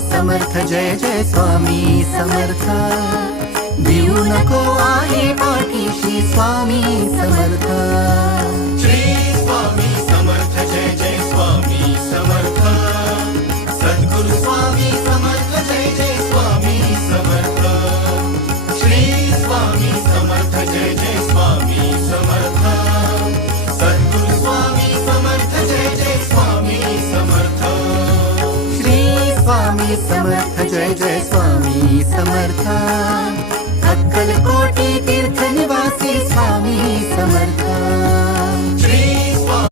समर्थ जय जय स्वामी समर्थ भिवू नको आहे पाठीशी स्वामी समर्थ श्री स्वामी समर्थ जय जय स्वामी समर्थ सद्गुरु स्वामी समर्थ जय जय स्वामी समर्थ श्री स्वामी समर्थ जय जय स्वामी समर्थ सद्गुरु स्वामी समर्थ जय जय स्वामी समर्थ श्री स्वामी समर्थ जय जय स्वामी समर्थ अक्कलकोटी तीर्थ निवासी स्वामी समर्थ